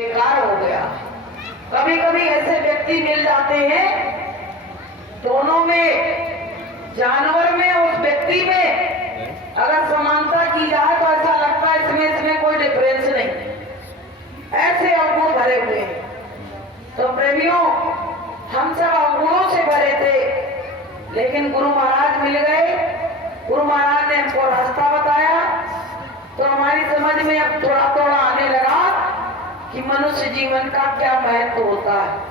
बेकार हो गया। कभी कभी ऐसे व्यक्ति मिल जाते हैं, दोनों में, जानवर में, उस व्यक्ति में अगर समानता की जाए तो ऐसा लगता है इसमें कोई डिफरेंस नहीं, ऐसे अवगुण भरे हुए हैं। तो प्रेमियों, हम सब अवगुणों से भरे थे, लेकिन गुरु महाराज मिल गए। गुरु महाराज ने हमको रास्ता बताया, तो हमारी समझ में अब थोड़ा थोड़ा आने लगा कि मनुष्य जीवन का क्या महत्व होता है।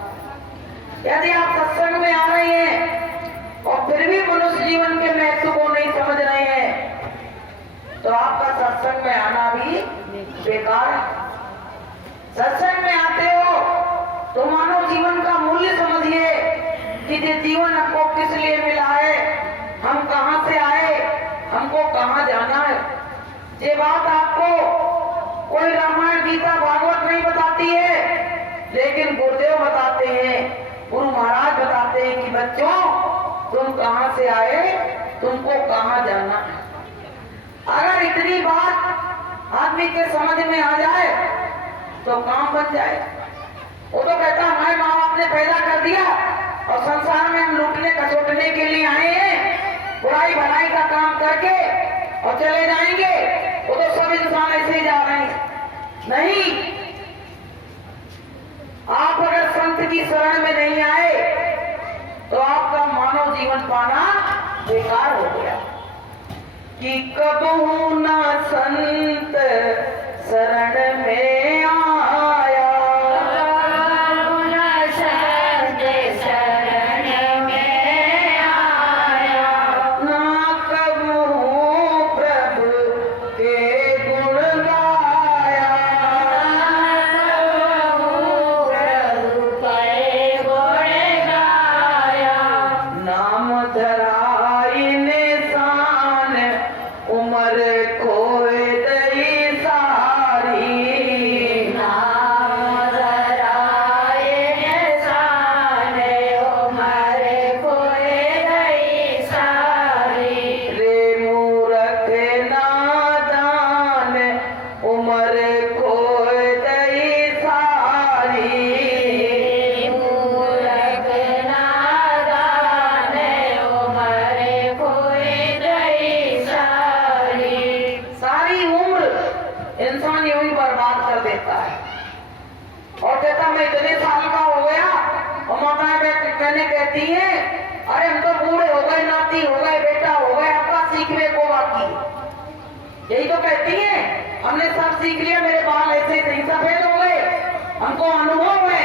यदि आप सत्संग में आ रहे हैं और फिर भी मनुष्य जीवन के महत्व को नहीं समझ रहे हैं, तो आपका सत्संग में आना भी बेकार है। सत्संग में आते हो तो मानव जीवन का मूल्य समझिए कि ये जीवन हमको किस लिए मिला है, हम कहां से आए, हमको कहां जाना है। ये बात आपको कोई रामायण गीता भागवत नहीं बताती है, लेकिन गुरुदेव बताते हैं, गुरु महाराज बताते हैं कि बच्चों, तुम कहां से आए, तुमको कहां जाना है। अगर इतनी बात आदमी के समझ में आ जाए तो काम बन जाए। वो तो कहता हमारे माँ बाप ने पैदा कर दिया और संसार में हम लूटने खसोटने के लिए आए हैं, बुराई भलाई का काम करके और चले जाएंगे। वो तो सब इंसान ऐसे ही जा रहे हैं। नहीं, आप अगर संत की शरण में नहीं आए तो आपका मानव जीवन पाना बेकार हो गया। कि कबहू ना संत शरण में आया, कहती है अरे हम तो बूढ़े हो गए, नाती हो गए, बेटा हो गए, आपका सीखने को बाकी। यही तो कहती है, हमने सब सीख लिया, मेरे बाल ऐसे नहीं सफेद हो गए, हमको अनुभव है।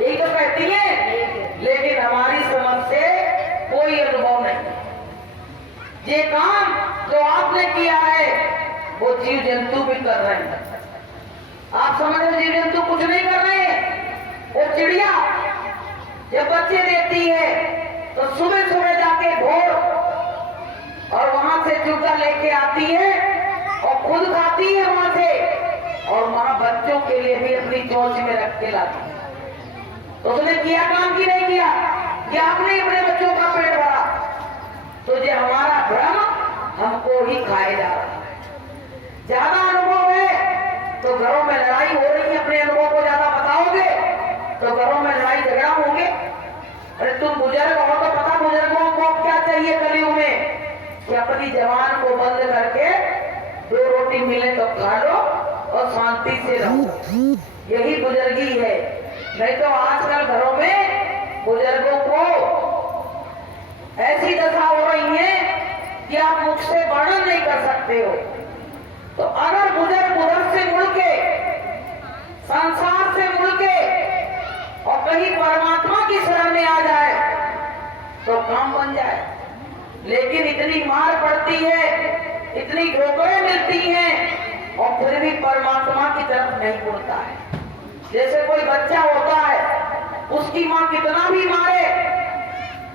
यही तो कहती है, लेकिन हमारी समझ से कोई अनुभव नहीं। ये काम जो आपने किया है वो जीव जंतु भी कर रहे हैं। आप समझ रहे, जीव जंतु कुछ नहीं कर रहे हैं। वो चिड़िया जब बच्चे देती है तो सुबह सुबह जाके भोर और वहां से चूजा लेके आती है और खुद खाती है वहां से, और वहां बच्चों के लिए भी अपनी चोंच में रख के लाती है। तो उसने किया काम की नहीं किया कि आपने अपने बच्चों का पेट भरा। तो ये हमारा भ्रम हमको ही खाए जा रहा है। ज्यादा अनुभव है तो घरों में लड़ाई हो रही है, अपने अनुभव को ज्यादा बताओगे तो घरों में लड़ाई झगड़ा होंगे। अरे तुम बुजुर्ग हो तो पता बुजुर्गों को क्या चाहिए कलयुग में, कि अपनी जवान को बंद करके 2 रोटी मिले तो खा लो और शांति से रहो। यही बुजुर्गी है। नहीं तो आजकल घरों में बुजुर्गों को ऐसी दशा हो रही है कि आप मुख से वर्णन नहीं कर सकते हो। तो अगर बुजुर्ग उधर से मुड़ के, संसार से मुड़ के और कहीं परमात्मा की शरण में आ जाए तो काम बन जाए। लेकिन इतनी मार पड़ती है, इतनी ठोकरें मिलती हैं और फिर भी परमात्मा की तरफ नहीं मुड़ता है। जैसे कोई बच्चा होता है, उसकी माँ कितना भी मारे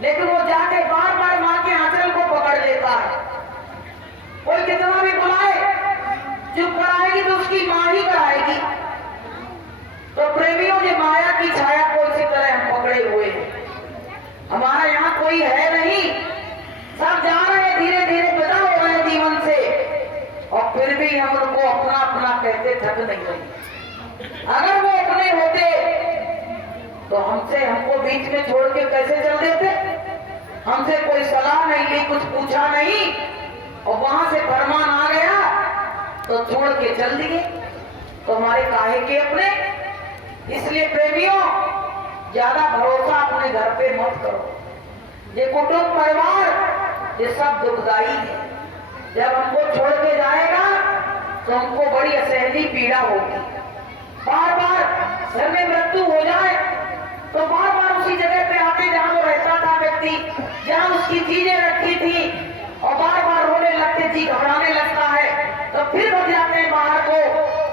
लेकिन वो जाके बार बार माँ के आंचल को पकड़ लेता है। कोई कितना भी बुलाए, चुप कराएगी तो उसकी माँ ही कराएगी। तो प्रेमियों ने माया की छाया को इसी तरह हम पकड़े हुए हैं। हमारा यहाँ कोई है नहीं, सब जा रहे हैं, धीरे धीरे विदा हो रहे हैं जीवन से, और फिर भी हम उनको अपना अपना कहते थक नहीं रहे। अगर वो अपने हमको बीच में छोड़ के कैसे चल देते? हमसे कोई सलाह नहीं ली, कुछ पूछा नहीं, और वहां से फरमान आ गया तो छोड़ के चल दिए। तो हमारे काहे के अपने? इसलिए प्रेमियों, ज्यादा भरोसा अपने घर पे मत करो। ये कुटुंब परिवार ये सब दुखदाई है। जब हमको छोड़ के जाएगा तो हमको बड़ी असहनीय पीड़ा होगी। बार बार घर में मृत्यु हो जाए तो बार बार उसी जगह पे आते जहां वो रहता था व्यक्ति, जहां उसकी चीजें रखी थी, और बार बार रोने लगते थी, घबराने लगता है, तो फिर बच जाते हैं बाहर को,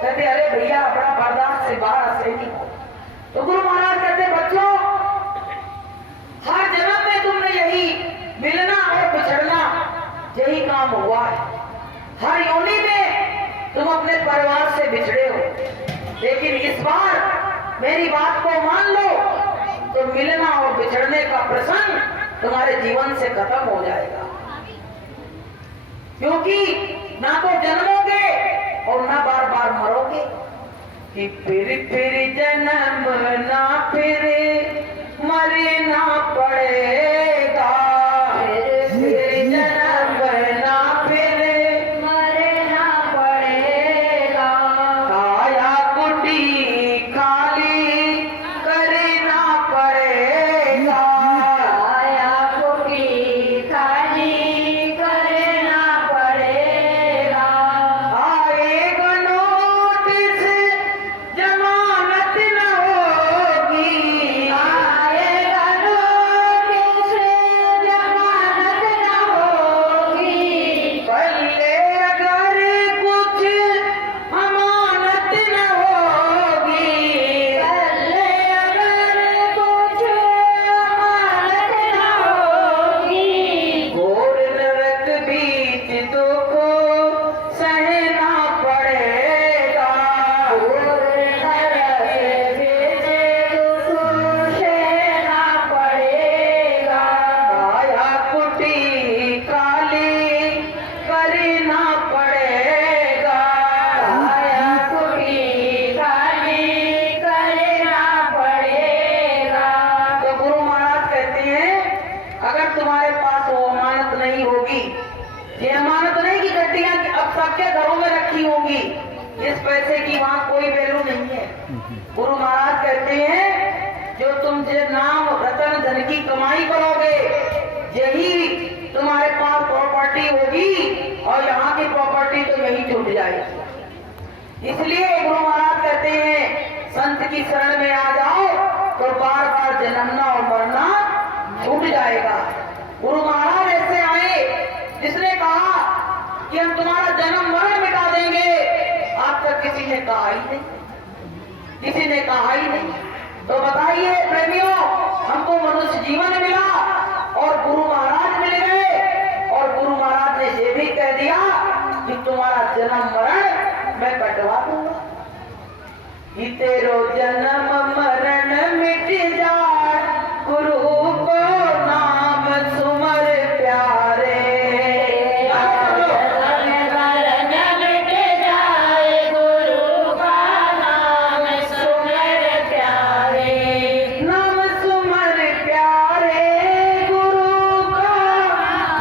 कहते अरे भैया बड़ा बर्दाश्त से बाहर असहनीय हो। तो गुरु महाराज कहते बच्चों, हर जन्म में तुमने यही मिलना और बिछड़ना यही काम हुआ है। हर योनि में तुम अपने परिवार से बिछड़े हो, लेकिन इस बार मेरी बात को मान लो तो मिलना और बिछड़ने का प्रसंग तुम्हारे जीवन से खत्म हो जाएगा। क्योंकि ना तो जन्मोगे और ना बार बार मरोगे। कि फिर जन्म ना फिर मरना पड़ेगा, फिर जन्म ना फिर मरना पड़ेगा। काया कुटी खाली करना पड़ेगा, काया कुटी खाली करना पड़ेगा। आएगा नोटिस जमानत न होगी, आएगा नोटिस जमानत न होगी। पहले अगर कुछ अमानत न होगी, पहले अगर कुछ अमानत न होगी। घोर नरक बीच दुख सहना पड़ेगा, घोर नरक बीच दुख सहना पड़ेगा। काया कुटी काली करना पड़ेगा, काया कुटी काली करना पड़ेगा। तो गुरु महाराज कहते हैं अगर तुम्हारे पास वो अमानत नहीं होगी, ये अमानत नहीं कि गड्डियां अब सबके घरों में रखी होंगी, इस पैसे की वहां कोई वैल्यू नहीं है। गुरु महाराज कहते हैं जो तुम जो नाम रतन धन की कमाई करोगे यही तुम्हारे पास प्रॉपर्टी होगी, और यहाँ की प्रॉपर्टी तो यही छूट जाएगी। इसलिए गुरु महाराज कहते हैं संत की शरण में आ जाओ तो बार बार जन्मना और मरना छूट जाएगा। गुरु महाराज ऐसे आए जिसने कहा कि हम तुम्हारा जन्म मरण मिटा देंगे, आज तक किसी ने कहा ही नहीं, किसी ने कहा ही नहीं। तो बताइए प्रेमियों, हमको मनुष्य जीवन मिला और गुरु महाराज मिल गए, और गुरु महाराज ने ये भी कह दिया कि तुम्हारा जन्म मरण मैं कटवा दूंगा। कि तेरो जन्म मरण मिट जाए, गुरु को नाम सुमर प्यारे। मरण मिट जाए, गुरु का नाम सुमर प्यारे। नाम सुमर प्यारे, गुरु का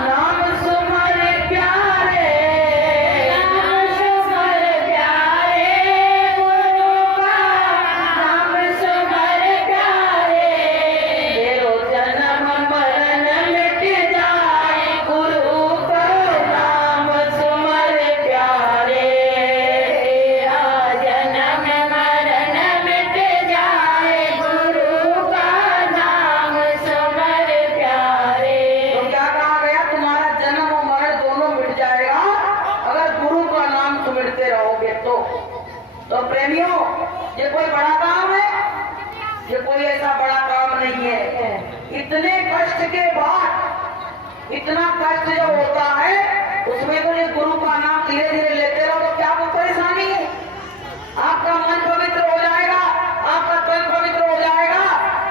नाम सुमर प्यारे। नाम सुमर प्यारे, गुरु का नाम सुमर प्यारे। तेरो जन्म मरण मिट जाए, गुरु का नाम सुमर प्यारे। तेरा जन्म मरण मिट जाए, गुरु का नाम सुमर प्यारे। तो क्या कहा गया? तुम्हारा जन्म और मरण दोनों मिट जाएगा अगर गुरु का नाम सुमिरते रहोगे तो प्रेमियों, ये कोई बड़ा काम है? ये कोई ऐसा बड़ा काम नहीं है। इतने कष्ट के बाद, इतना कष्ट जब होता है उसमें तो ये गुरु का नाम धीरे धीरे लेते रहो तो क्या कोई परेशानी है? आपका मन पवित्र हो जाएगा, आपका तन पवित्र हो जाएगा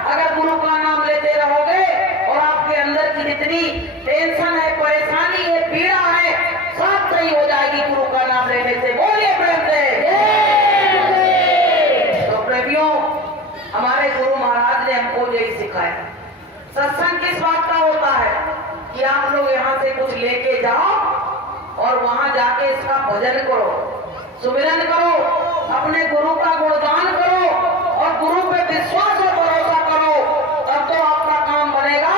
अगर गुरु का नाम लेते रहोगे, और आपके अंदर की जितनी टेंशन है, परेशानी है, पीड़ा है, सब सही हो जाएगी गुरु का नाम लेने से। बोलिए प्रेम से। तो प्रेमियों, हमारे गुरु महाराज ने हमको यही सिखाया। सत्संग किस बात का होता है कि आप लोग यहाँ से कुछ लेके जाओ और वहां जाके इसका भजन करो, सुमिरन करो, अपने गुरु का गुणगान करो और गुरु पे विश्वास और भरोसा करो, तब तो आपका काम बनेगा,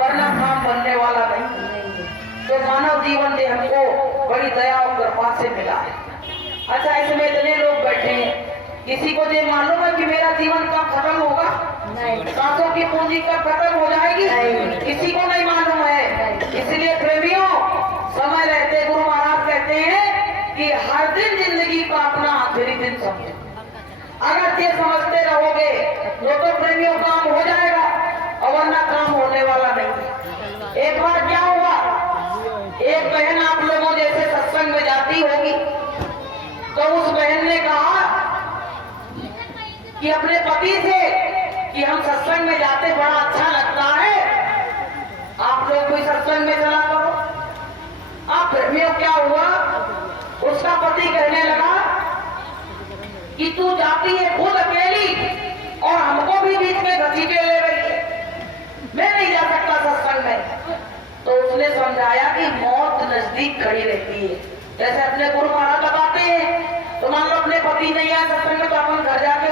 वरना काम बनने वाला नहीं। तो मानव जीवन ने हमको बड़ी दया और कृपा से मिला है। अच्छा, इसमें इतने लोग बैठे हैं, किसी को ये मालूम है कि मेरा जीवन कब खत्म होगा? सांसों की पूंजी कब खत्म हो जाएगी? किसी को नहीं मालूम है। इसलिए प्रेमियों, समय रहते गुरु महाराज कहते हैं कि हर दिन जिंदगी का अपना आखिरी दिन समझो। अगर ये समझते रहोगे तो प्रेमियों काम हो जाएगा, और वरना काम होने वाला नहीं। एक बार क्या हुआ, एक बहन आप लोगों जैसे सत्संग में जाती होगी, तो उस बहन ने कहा कि अपने पति से कि हम सत्संग में जाते बड़ा अच्छा लगता है, आप लोग कोई सत्संग में चला करो। आप प्रेमियों क्या हुआ, उसका पति कहने लगा कि तू जाती है खुद अकेली और हमको भी बीच में घसीटे ले रही है, मैं नहीं जा सकता सत्संग में। तो उसने समझाया कि मौत नजदीक खड़ी रहती है। जैसे अपने गुरु महाराज बताते हैं, तो मान लो अपने पति नहीं आए सत्संग में, तो अपन घर जाके